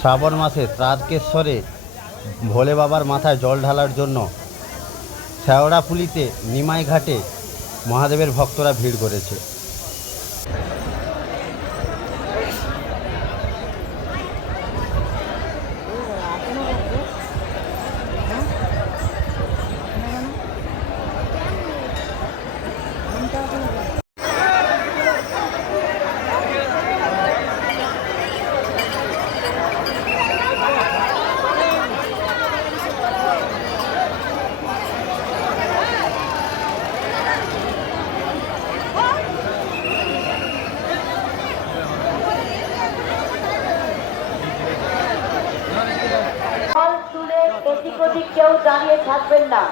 শ্রাবণ মাসে তারকেশ্বরে ভোলে বাবার মাথায় জল ঢালার জন্য শেওড়াফুলিতে নিমাই ঘাটে মহাদেবের ভক্তরা ভিড় করেছে। এদিক ওদিক কেউ দাঁড়িয়ে থাকবেন না।